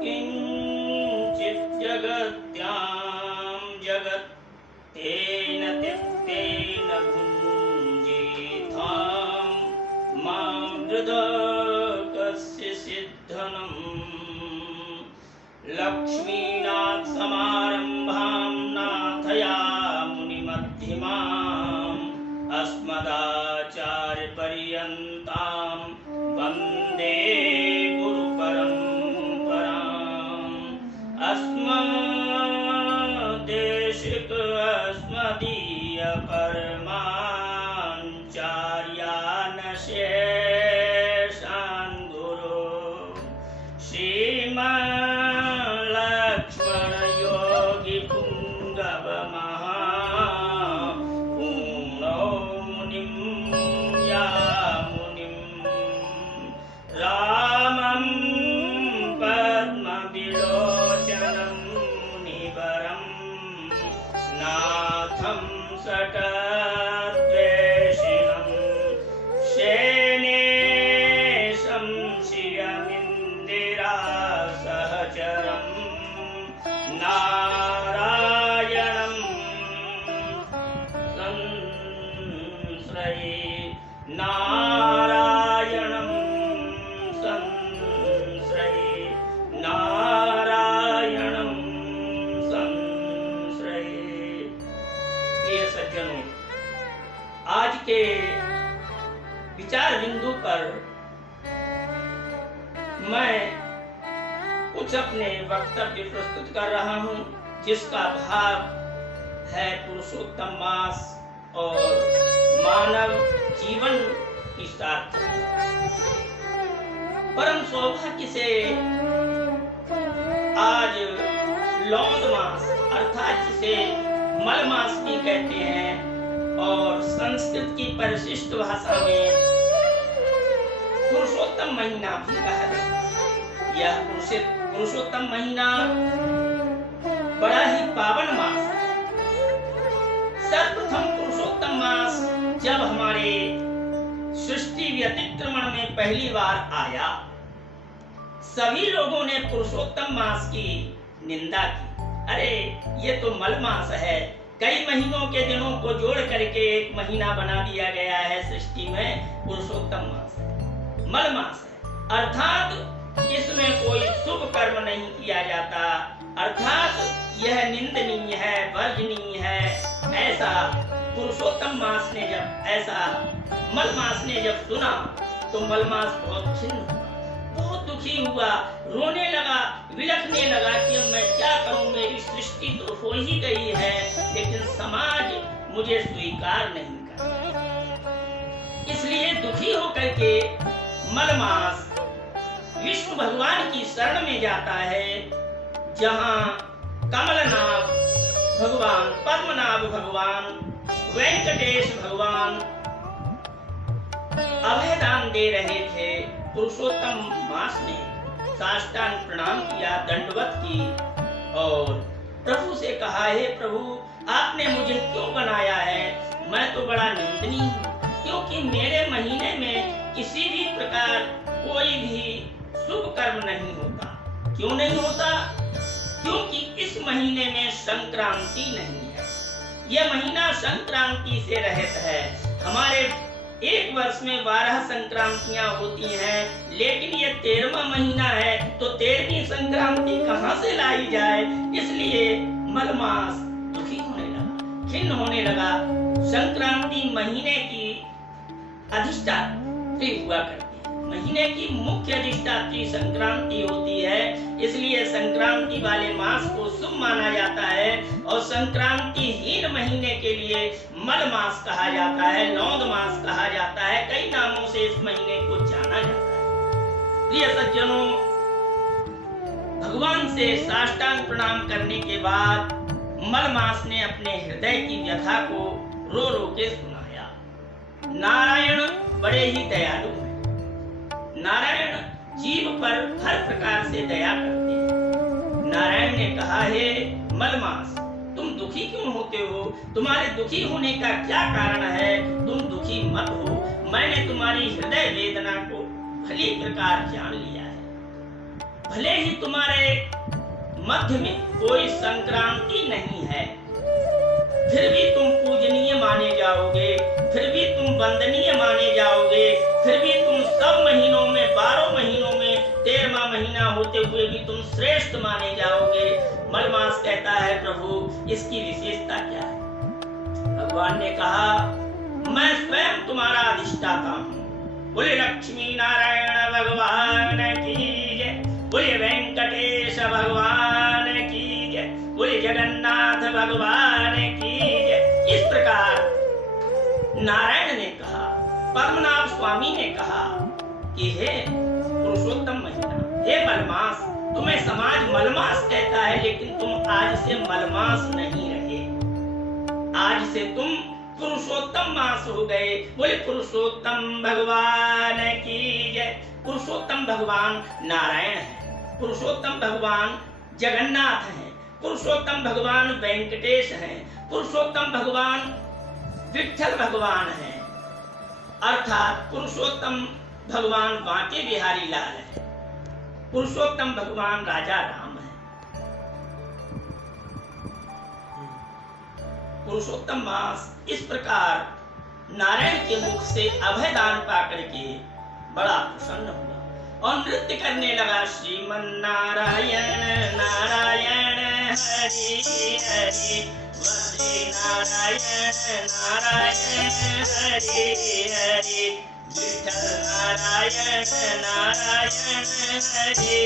किंचित् जगत्यां जगत् तेन त्यक्तेन भुञ्जीथां मां हृदकस्य सिद्धनम् लक्ष्मीनाथ समारंभां नाथयामुनिमध्यमाम् अस्मदाचार्यपर्यन्तां वन्दे गुरुपरम्पराम् अस्मद्देशिक अस्मदीयपरमाचार्यान् शेषान् गुरो श्रीमल्लक्ष्मण योगी पुंगव महापूर्णो मुनिं यामुनिं रामं पद्मविलोचनं मुनिवरं नाथं सटद्वेषिणं शेनेशं शियमिन्दिरासहचरं नारायणं संश्रये नारायणं संश्रये नारायणं संश्रये। प्रिय सज्जनों, आज के विचार बिंदु पर मैं कुछ अपने वक्तव्य प्रस्तुत कर रहा हूं, जिसका भाव है पुरुषोत्तम मास और मानव जीवन की सार्थकता। परम सौभाग्य से आज लौंद मास अर्थात जिसे मल मास भी कहते हैं और संस्कृत की परिशिष्ट भाषा में पुरुषोत्तम महीना भी कहा जाता है। यह पुरुषोत्तम महीना बड़ा ही पावन मास है। सर्वप्रथम पुरुषोत्तम मास जब हमारे सृष्टि व्यतिक्रमण में पहली बार आया, सभी लोगों ने पुरुषोत्तम मास की निंदा की। अरे ये तो मल मास है, कई महीनों के दिनों को जोड़ करके एक महीना बना दिया गया है सृष्टि में, पुरुषोत्तम मास है, मल मास है। अर्थात इसमें कोई शुभ कर्म नहीं किया जाता, अर्थात यह निंदनीय है, वर्जनीय है। ऐसा पुरुषोत्तम मास ने जब ऐसा मल मास ने जब सुना तो मल मास बहुत खिन्न हुआ, बहुत दुखी हुआ, रोने लगा, विलखने लगा कि अब मैं क्या करूं, मेरी सृष्टि तो हो ही गई है लेकिन समाज मुझे स्वीकार नहीं करता। इसलिए दुखी होकर के मल मास विष्णु भगवान की शरण में जाता है, जहां कमलनाभ भगवान, पद्मनाभ भगवान, वेंकटेश भगवान अभयदान दे रहे थे। पुरुषोत्तम मास ने साष्टांग प्रणाम किया, दंडवत की और प्रभु से कहा, हे प्रभु आपने मुझे क्यों बनाया है, मैं तो बड़ा निंदनीय हूँ, क्योंकि मेरे महीने में किसी भी प्रकार कोई भी शुभ कर्म नहीं होता। क्यों नहीं होता? क्योंकि इस महीने में संक्रांति नहीं है। यह महीना संक्रांति से रहित है। हमारे एक वर्ष में 12 संक्रांतियां होती हैं, लेकिन ये 13वां महीना है, तो 13वीं संक्रांति कहां से लाई जाए? इसलिए मल मास दुखी होने लगा, खिन्न होने लगा। संक्रांति महीने की अधिष्ठात्री हुआ करती है, महीने की मुख्य अधिष्ठात्री संक्रांति होती है, इसलिए संक्रांति वाले मास को शुभ माना जाता है और संक्रांतिहीन महीने के लिए मल मास कहा जाता है, लौंद मास कहा जाता है, कई नामों से इस महीने को जाना जाता है। प्रिय सज्जनों, भगवान से साष्टांग प्रणाम करने के बाद मल मास ने अपने हृदय की व्यथा को रो रो के सुनाया। नारायण बड़े ही दयालु हैं, नारायण जीव पर हर प्रकार से दया करते हैं। नारायण ने कहा, हे मलमास, तुम दुखी क्यों होते हो? तुम्हारे दुखी होने का क्या कारण है? तुम दुखी मत हो, मैंने तुम्हारी हृदय वेदना को भली प्रकार जान लिया है। भले ही तुम्हारे मध्य में कोई संक्रांति नहीं है, फिर भी तुम पूजनीय माने जाओगे, फिर भी तुम वंदनीय माने जाओगे, फिर भी तुम सब महीनों में 12 महीनों में 13वां महीना होते हुए भी तुम श्रेष्ठ माने जाओगे। मलमास कहता है प्रभु इसकी विशेषता क्या है? भगवान ने कहा मैं स्वयं तुम्हारा अधिष्ठाता हूँ। बोले लक्ष्मी नारायण भगवान की जय, बोले वेंकटेश भगवान की जय, बोले जगन्नाथ भगवान की जय। इस प्रकार नारायण ने कहा, पद्मनाभ स्वामी ने कहा कि हे पुरुषोत्तम महीना, हे मलमास, तुम्हें समाज मलमास कहता है, लेकिन तुम आज से मलमास नहीं रहे, आज से तुम पुरुषोत्तम मास हो गए। बोले पुरुषोत्तम भगवान की जय। पुरुषोत्तम भगवान नारायण है, पुरुषोत्तम भगवान जगन्नाथ हैं, पुरुषोत्तम भगवान वेंकटेश हैं, पुरुषोत्तम भगवान विठ्ठल भगवान हैं, अर्थात पुरुषोत्तम भगवान बांके बिहारी लाल है, पुरुषोत्तम भगवान राजा राम है। पुरुषोत्तम मास इस प्रकार नारायण के मुख से अभय दान पाकर के बड़ा प्रसन्न हुआ और नृत्य करने लगा। श्रीमन नारायण नारायण हरि हरि, वंदे नारायण नारायण हरि हरि, विठ्ठल नारायण नारायण हरि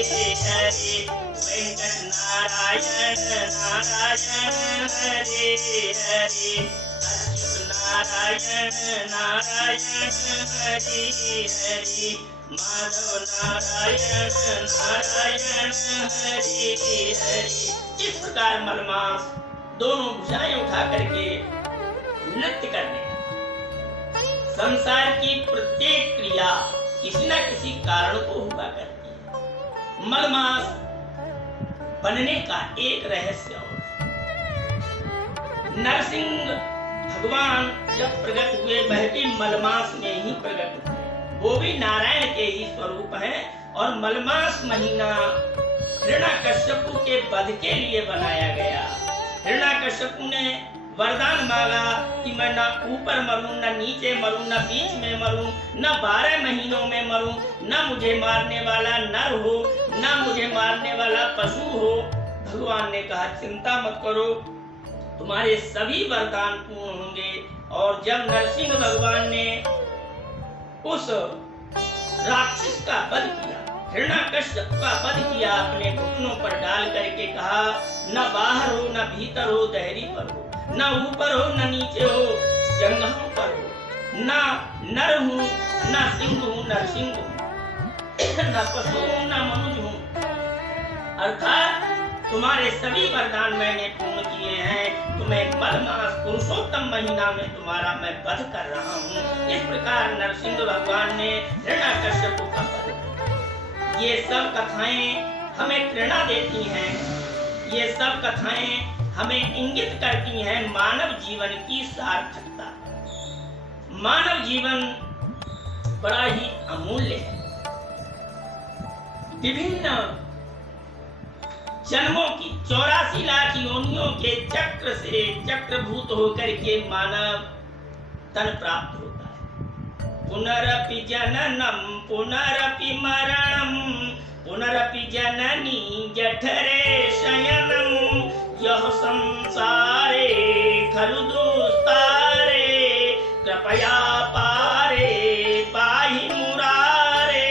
हरि, वेंकट नारायण नारायण हरि हरि, अच्युत नारायण नारायण हरि हरि, माधव नारायण नारायण हरि हरि। इस प्रकार मलमास दोनों भुजाएं उठा करके नृत्य करने। संसार की प्रत्येक क्रिया किसी न किसी कारण को हुआ करती है। मलमास बनने का एक रहस्य और नरसिंह भगवान जब प्रकट हुए वह भी मलमास में ही प्रकट हुए, वो भी नारायण के ही स्वरूप हैं। और मलमास महीना हिरण्यकश्यप के वध के लिए बनाया गया। हिरण्यकश्यप ने वरदान मांगा कि मैं न ऊपर मरूं, न नीचे मरूं, न बीच में मरूं, न 12 महीनों में मरूं, न मुझे मारने वाला नर हो, न मुझे मारने वाला पशु हो। भगवान ने कहा चिंता मत करो, तुम्हारे सभी वरदान पूर्ण होंगे। और जब नरसिंह भगवान ने उस राक्षस का वध किया, हिरण्यकश्यप का वध किया, अपने घुटनों पर डाल करके कहा न बाहर हो, न भीतर हो, दहरी पर हो, न ऊपर हो, न नीचे हो, जंगहों पर हो, न नर हूं, न सिंह हूं, नरसिंह हूं, न पशु हूं, न मनुष्य हूं। अर्थात तुम्हारे सभी वरदान मैंने पूर्ण किए हैं। तुम्हें मलमास पुरुषोत्तम महीना में तुम्हारा मैं वध कर रहा हूँ। इस प्रकार नरसिंह भगवान ने हिरण्यकश्यप का वध किया। ये सब कथाएं हमें प्रेरणा देती हैं, ये सब कथाएं हमें इंगित करती हैं मानव जीवन की सार्थकता। मानव जीवन बड़ा ही अमूल्य है। विभिन्न जन्मों की 84 लाख योनियों के चक्र से चक्रभूत होकर के मानव तन प्राप्त होता है। पुनरपि जननम पुनरपि मरणम, पुनरपि जननी जठरे शयनम, यह संसारे खलु दुस्तारे, कृपया पारे पाहि मुरारे।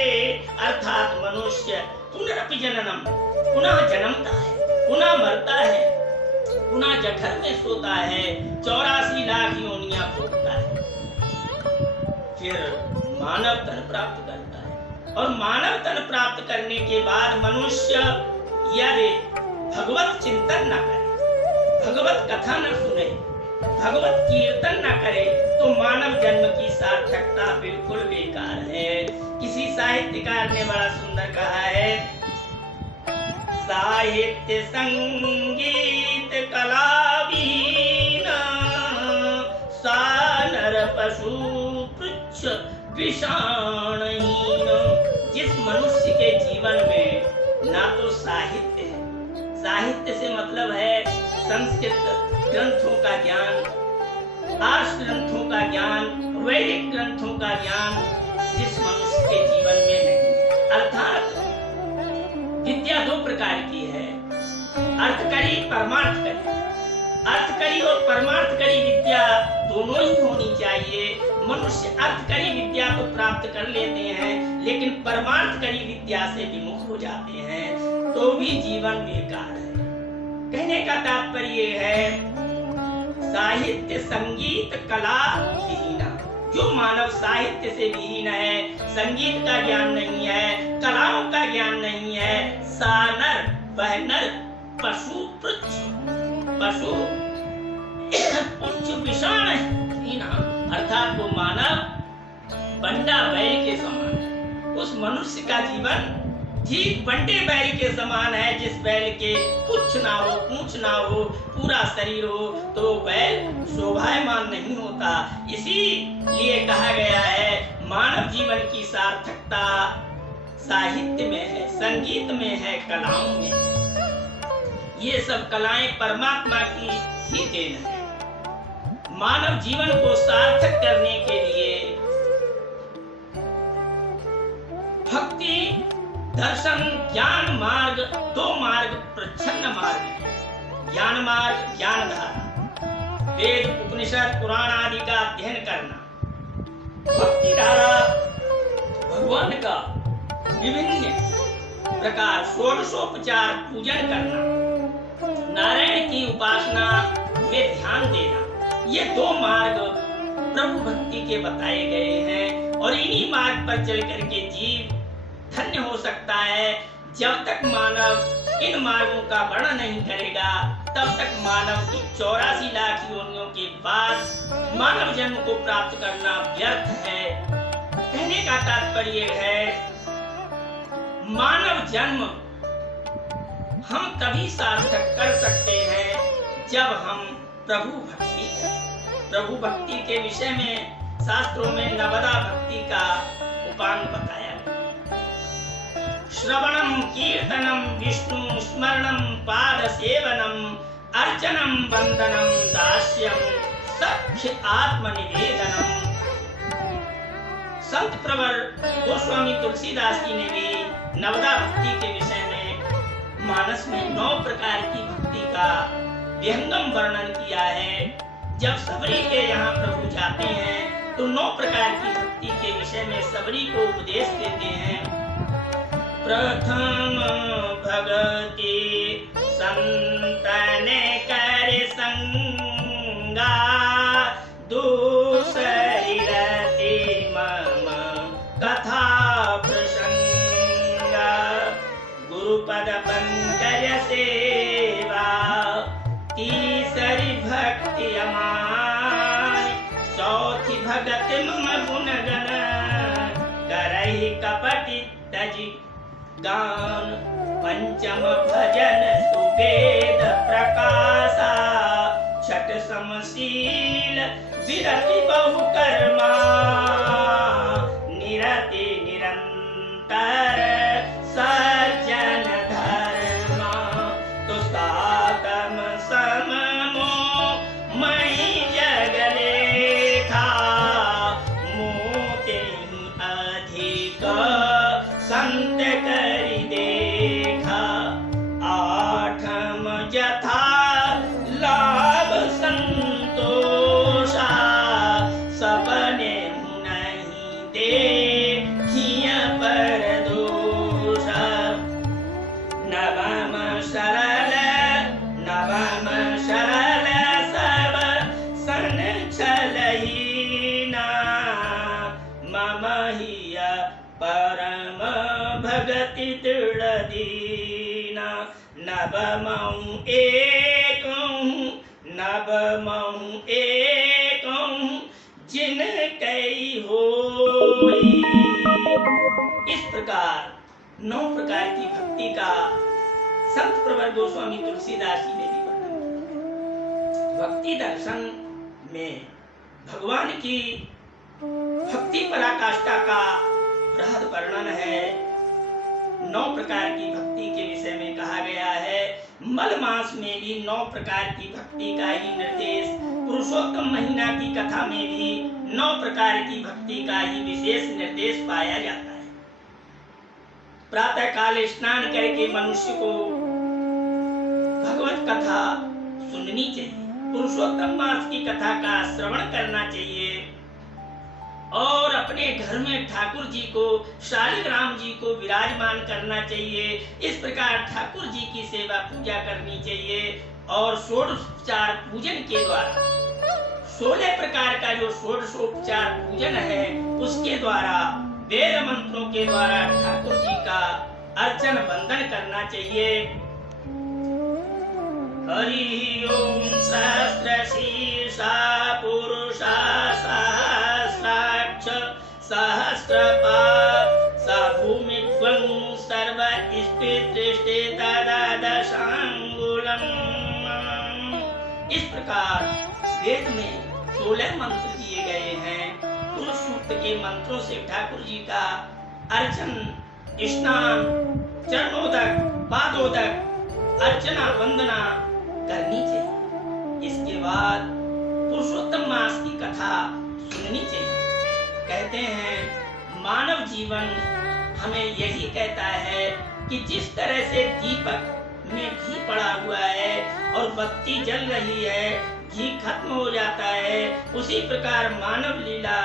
अर्थात मनुष्य पुनरपि जननम, पुनः जन्मता है, पुनः मरता है, पुनः जठर में सोता है, 84 लाख योनियां भोगता है, फिर मानव तन प्राप्त करता है। और मानव तन प्राप्त करने के बाद मनुष्य यदि भगवत चिंतन न करे, भगवत कथा न सुने, भगवत कीर्तन न करे, तो मानव जन्म की सार्थकता बिल्कुल बेकार है। किसी साहित्यकार ने बड़ा सुंदर कहा है, साहित्य संगीत कला वीणा, सानर पशु पृच्छ विषाणहीन। जिस मनुष्य के जीवन में ना तो साहित्य है। साहित्य से मतलब है संस्कृत ग्रंथों का ज्ञान, आर्ष ग्रंथों का ज्ञान, वैदिक ग्रंथों का ज्ञान जिस मनुष्य के जीवन में नहीं। अर्थात विद्या दो प्रकार की है, अर्थकरी परमार्थकरी। अर्थकरी और परमार्थकरी विद्या दोनों ही होनी चाहिए। मनुष्य अर्थकरी विद्या तो प्राप्त कर लेते हैं, लेकिन परमार्थकरी विद्या से विमुख हो जाते हैं तो भी जीवन बेकार है। कहने का तात्पर्य है साहित्य संगीत कला विहीना। जो मानव साहित्य से विहीन है, संगीत का ज्ञान नहीं है, कलाओं का ज्ञान नहीं है, सानर वह नर पशु पशु उच्च विषाण हीना, अर्थात वो मानव बंडा बैल के समान है। उस मनुष्य का जीवन ठीक बंडे बैल के समान है, जिस बैल के पुच्छ ना हो, पूंछ ना हो, पूरा शरीर हो तो बैल शोभायमान नहीं होता। इसीलिए कहा गया है मानव जीवन की सार्थकता साहित्य में है, संगीत में है, कलाओं में। ये सब कलाएं परमात्मा की ही देन है। मानव जीवन को सार्थक करने के लिए भक्ति, दर्शन, ज्ञान मार्ग, दो मार्ग प्रच्छन्न मार्ग है। ज्ञान मार्ग, ज्ञान धारा, वेद, उपनिषद, पुराण आदि का अध्ययन करना। भक्ति धारा, भगवान का विभिन्न प्रकार षोडशोपचार पूजन करना, नारायण की उपासना में ध्यान देना। ये दो मार्ग प्रभु भक्ति के बताए गए हैं और इन्हीं मार्ग पर चल करके जीव धन्य हो सकता है। जब तक मानव इन मार्गों का वर्णन नहीं करेगा तब तक मानव की 84 लाख योनियों के बाद मानव जन्म को प्राप्त करना व्यर्थ है। कहने का तात्पर्य है मानव जन्म हम तभी सार्थक कर सकते हैं जब हम प्रभु भक्ति करें। प्रभु भक्ति के विषय में शास्त्रों में नवदा भक्ति का उपांग बताया। श्रवणम कीर्तनम विष्णु स्मरणम पाद सेवनम अर्चनम वंदनम दास्यम सख्य आत्मनिवेदनम। संत प्रवर गोस्वामी तुलसीदास जी ने भी नवदा भक्ति के विषय में मानस में 9 प्रकार की भक्ति का विहंगम वर्णन किया है। जब सबरी के यहाँ प्रभु जाते हैं तो 9 प्रकार की भक्ति के विषय में सबरी को उपदेश देते हैं। प्रथम भगति संतन कर संगा, दूसरी रति मम कथा प्रसंगा, गुरुपद पंकज सेवा, तीसरी भक्ति अमान, चौथी भगत मम गुण गण, करहि कपटि तजि गान, पंचम भजन सुवेद प्रकाशा, छठ समशील विरति बहु कर्मा, निरति निरंतर सज्जन धर्मा, तो सातम सममो मई जग लेखा, मोते अधिक संत करि देखा, आठम जथा लाभ संतोषा, सपने नहीं देखिया पर दोषा, नवम सरल सब सन छलहीना, मम हिय परम भगति दृढ़ दीना, नवमऊ एकऊ जिन कई होई। इस प्रकार 9 प्रकार की भक्ति का संत प्रवर गोस्वामी तुलसीदास जी ने भी वर्णन किया। भक्ति दर्शन में भगवान की भक्ति पराकाष्ठा का बृहद वर्णन है। 9 प्रकार की भक्ति के विषय में कहा गया है। मल मास में भी 9 प्रकार की भक्ति का ही निर्देश, पुरुषोत्तम महीना की कथा में भी 9 प्रकार की भक्ति का ही विशेष निर्देश पाया जाता है। प्रातः काल स्नान करके मनुष्य को भगवत कथा सुननी चाहिए, पुरुषोत्तम मास की कथा का श्रवण करना चाहिए और अपने घर में ठाकुर जी को, शालिग्राम जी को विराजमान करना चाहिए। इस प्रकार ठाकुर जी की सेवा पूजा करनी चाहिए और षोडशोपचार पूजन के द्वारा 16 प्रकार का जो षोडशोपचार पूजन है उसके द्वारा वेद मंत्रों के द्वारा ठाकुर जी का अर्चन वंदन करना चाहिए। हरि ओम सहस्रशीर्षा पुरुषा सहस्राक्ष सहस्रपाद स भूमित्वं सर्वस्तिष्ठति तदादशांगुलम्। इस प्रकार वेद में 16 मंत्र दिए गए हैं। पुरुष सूक्त के मंत्रों से ठाकुर जी का अर्चन, स्नान, चरणोदक, पादोदक, अर्चना वंदना करनी चाहिए। इसके बाद पुरुषोत्तम मास की कथा सुननी चाहिए। कहते हैं मानव जीवन हमें यही कहता है कि जिस तरह से दीपक में घी पड़ा हुआ है और बत्ती जल रही है, घी खत्म हो जाता है, उसी प्रकार मानव लीला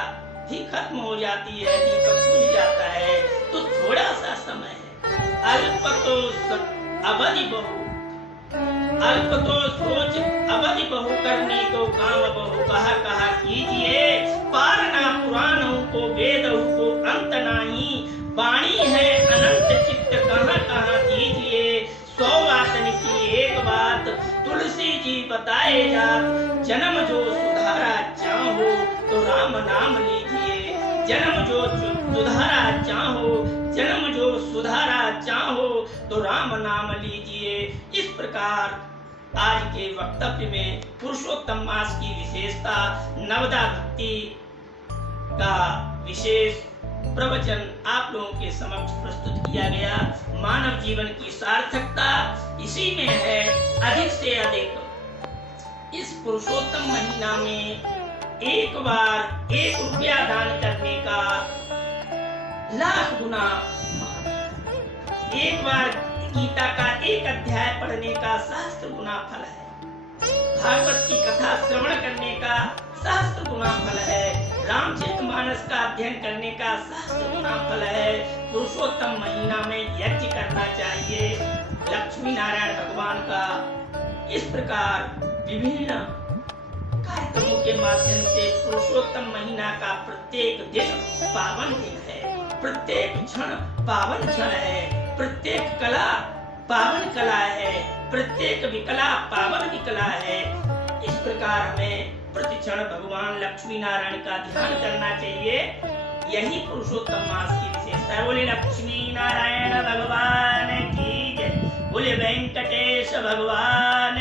भी खत्म हो जाती है, दीपक बुझ जाता है। तो थोड़ा सा समय है, अल्प तो अवधि बहु, अल्प तो सोच अवधि बहु, करने को काम बहु, कहा कहा कीजिए, पारना पुराणों को वेदों को अंत नाही, वाणी है अनंत चित्त कहाँ कहाँ दीजिए, 100 बातन की एक बात तुलसी जी बताए जात, जन्म जो सुधारा चाहो तो राम नाम लीजिए, जन्म जो सुधारा चाहो, जन्म जो सुधारा चाहो तो राम नाम लीजिए। इस प्रकार आज के वक्तव्य में पुरुषोत्तम मास की विशेषता, नवदा भक्ति का विशेष प्रवचन आप लोगों के समक्ष प्रस्तुत किया गया। मानव जीवन की सार्थकता इसी में है, अधिक से अधिक इस पुरुषोत्तम महीना में एक बार 1 रुपया दान करने का लाख गुना महत्व। एक बार गीता का 1 अध्याय पढ़ने का सहस्त्र गुना फल है, भागवत की कथा श्रवण करने का सहस्त्र गुना फल है, रामचरितमानस का अध्ययन करने का सहस्त्र गुना फल है। पुरुषोत्तम महीना में यज्ञ करना चाहिए लक्ष्मी नारायण भगवान का। इस प्रकार विभिन्न कार्यक्रमों के माध्यम से पुरुषोत्तम महीना का प्रत्येक दिन पावन दिन है, प्रत्येक क्षण पावन क्षण है, प्रत्येक कला पावन कला है, प्रत्येक विकला पावन विकला है। इस प्रकार हमें प्रतिक्षण भगवान लक्ष्मी नारायण का ध्यान करना चाहिए। यही पुरुषोत्तम मास की विशेषता है। बोले लक्ष्मी नारायण भगवान की जय, बोले वेंकटेश भगवान